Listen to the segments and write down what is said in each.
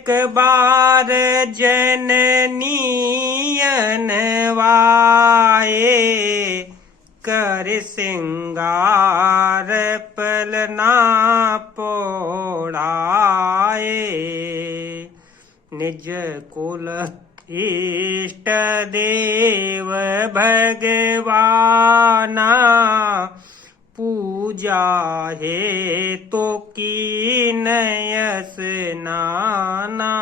एक बार जननियन वाए, कर सिंगार पलना पोड़ाए। निज कुल इष्ट देव भगवाना, पूजा है तो कीनयस नाना।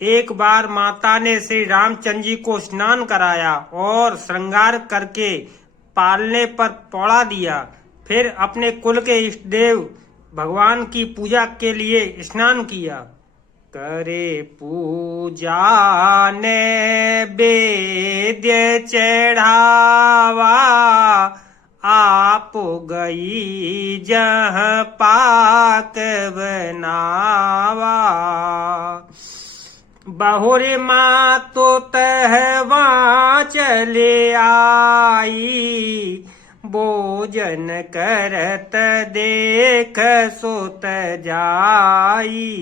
एक बार माता ने श्री रामचंद्र जी को स्नान कराया और श्रृंगार करके पालने पर पौड़ा दिया। फिर अपने कुल के इष्ट देव भगवान की पूजा के लिए स्नान किया। करे पूजा नैवेद्य चढ़ावा, आप गई जहाँ पाक बनावा। बहुरे माँ तो तहवा चले आई, भोजन करत देख सुत जाई।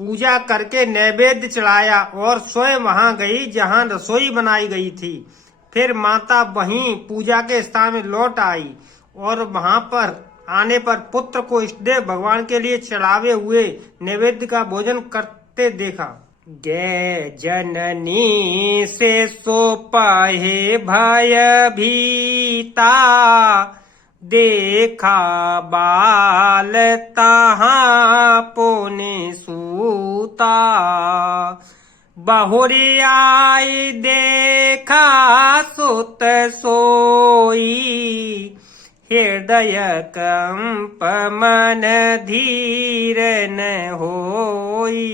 पूजा करके नैवेद्य चढ़ाया और स्वयं वहां गई जहां रसोई बनाई गई थी। फिर माता वहीं पूजा के स्थान में लौट आई और वहां पर आने पर पुत्र को इष्टदेव भगवान के लिए चढ़ावे हुए नैवेद्य का भोजन करते देखा। जय जननी से सो पाहे भय भीता, देखा बाल तहाँ पुनि सूता। बहुरी आई देखा सुत सोई, हृदय कंप मन धीर न होई।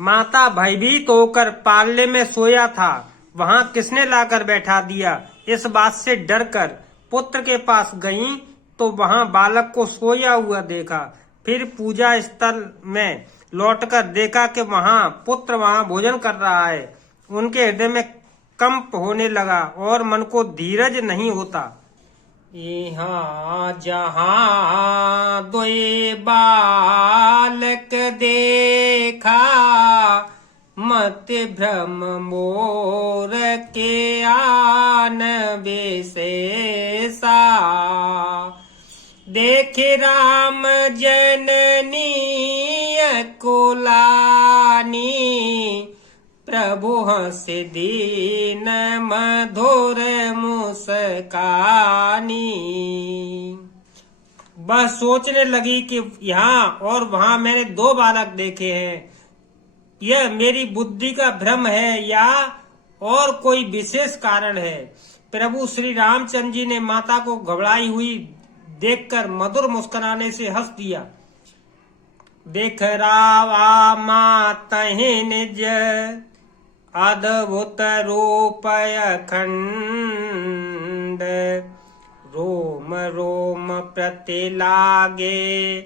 माता भयभीत होकर पालने में सोया था, वहां किसने लाकर बैठा दिया, इस बात से डरकर पुत्र के पास गईं तो वहां बालक को सोया हुआ देखा। फिर पूजा स्थल में लौटकर देखा कि वहां पुत्र वहां भोजन कर रहा है। उनके हृदय में कंप होने लगा और मन को धीरज नहीं होता। यहाँ जहाँ दोए बालक देखा, मत भ्रम मोर के आन विशेषा। देखे राम जननी कुलानी, प्रभु हंस दीन मधुर मुस्कानी। वह सोचने लगी कि यहाँ और वहां मैंने दो बालक देखे हैं, यह मेरी बुद्धि का भ्रम है या और कोई विशेष कारण है। प्रभु श्री रामचंद्र जी ने माता को घबराई हुई देखकर मधुर मुस्कुराने से हंस दिया। देख रावा मातहि निज अद्भुत रूप अखंड, रोम रोम प्रति लागे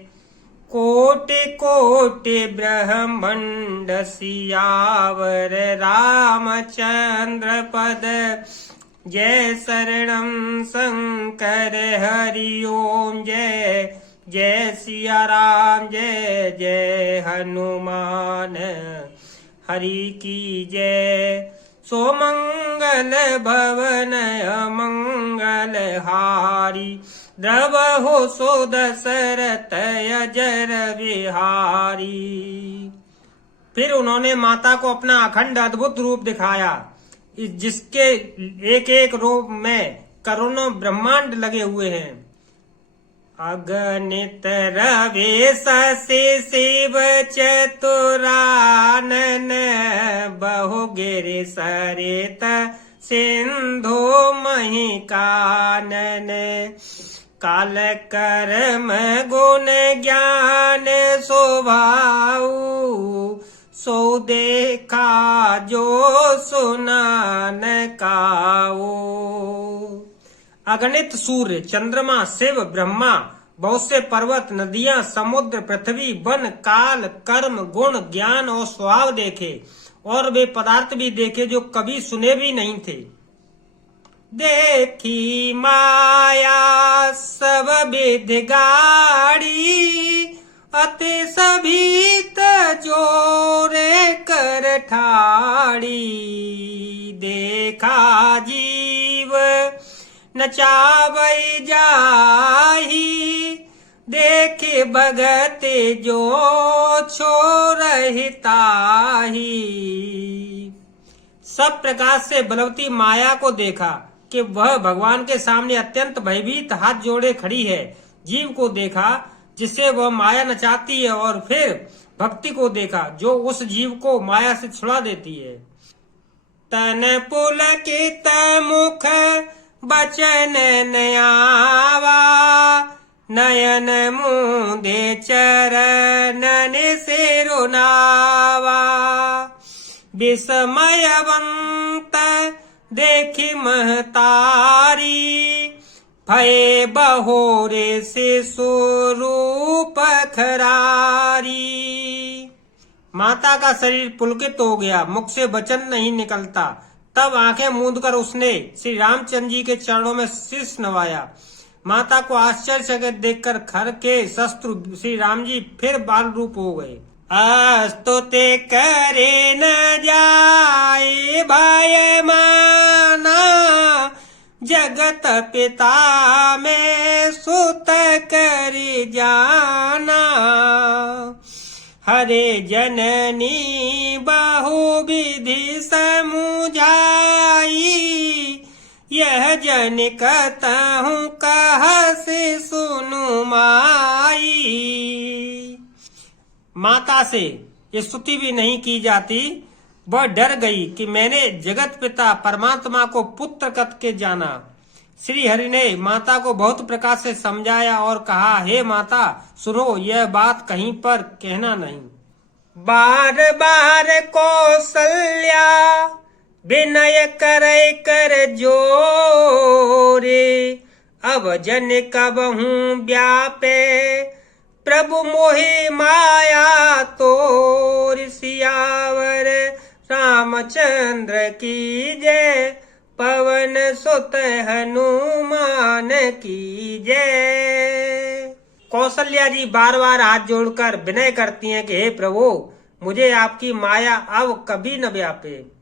कोटि कोटि ब्रह्मंड। सियावर रामचंद्र पद, जय शरणम शंकर हरि ओम। जय जय सिया राम, जय जय हनुमान हरि की जय। सोमंगल भवन अमंगल हारी, द्रवहु सो दशरथ अजर विहारी। फिर उन्होंने माता को अपना अखंड अद्भुत रूप दिखाया, जिसके एक एक रूप में करोड़ों ब्रह्मांड लगे हुए हैं। अगणित रवेश से शिव चतुरानन, बहु गिर सरित सिंधु मही कानन। काल कर्म गुण ज्ञान स्वभाव, सो देखा जो सुनान काऊ। अगणित सूर्य, चंद्रमा, शिव, ब्रह्मा, बहुत से पर्वत, नदियां, समुद्र, पृथ्वी, वन, काल, कर्म, गुण, ज्ञान और स्वभाव देखे और वे पदार्थ भी देखे जो कभी सुने भी नहीं थे। देखी माया सब विध गाड़ी, अति सभीत जोरे कर ठाड़ी, देखा जीव नचावै जाही, देखे भगते जो छोरहि ताही। सब प्रकार से बलवती माया को देखा कि वह भगवान के सामने अत्यंत भयभीत हाथ जोड़े खड़ी है। जीव को देखा जिसे वह माया नचाती है, और फिर भक्ति को देखा जो उस जीव को माया से छुड़ा देती है। तन पुलकित मुख बचन नयावा, नयन मूंदे चरणन से रुनावा। विस्मयवंत देखी महतारी, भये बहोरे से स्वरूप खरारी। माता का शरीर पुलकित हो गया, मुख से वचन नहीं निकलता। तब आंखें मूंद कर उसने श्री रामचंद्र जी के चरणों में शीश नवाया। माता को आश्चर्यचकित देखकर खर के शस्त्र श्री राम जी फिर बाल रूप हो गए। अस्तुते करे न जाए भय माना, जगत पिता में सुत कर जाना। हरे जननी बहु विधि समुझाई, यह जन कहूँ कह से सुनु माई। माता से ये स्तुति भी नहीं की जाती। वह डर गई कि मैंने जगत पिता परमात्मा को पुत्र कथ के जाना। श्री हरि ने माता को बहुत प्रकार से समझाया और कहा, हे माता सुनो, यह बात कहीं पर कहना नहीं। बार बार कौशल्या विनय करे कर जोरे, अब जन कबहूँ व्यापे प्रभु मोहि माया तोर। सियावर रामचंद्र की जय, पवन सुत हनुमान की जय। कौशल्या जी बार बार हाथ जोड़कर विनय करती हैं कि हे प्रभु, मुझे आपकी माया अब कभी न व्यापे।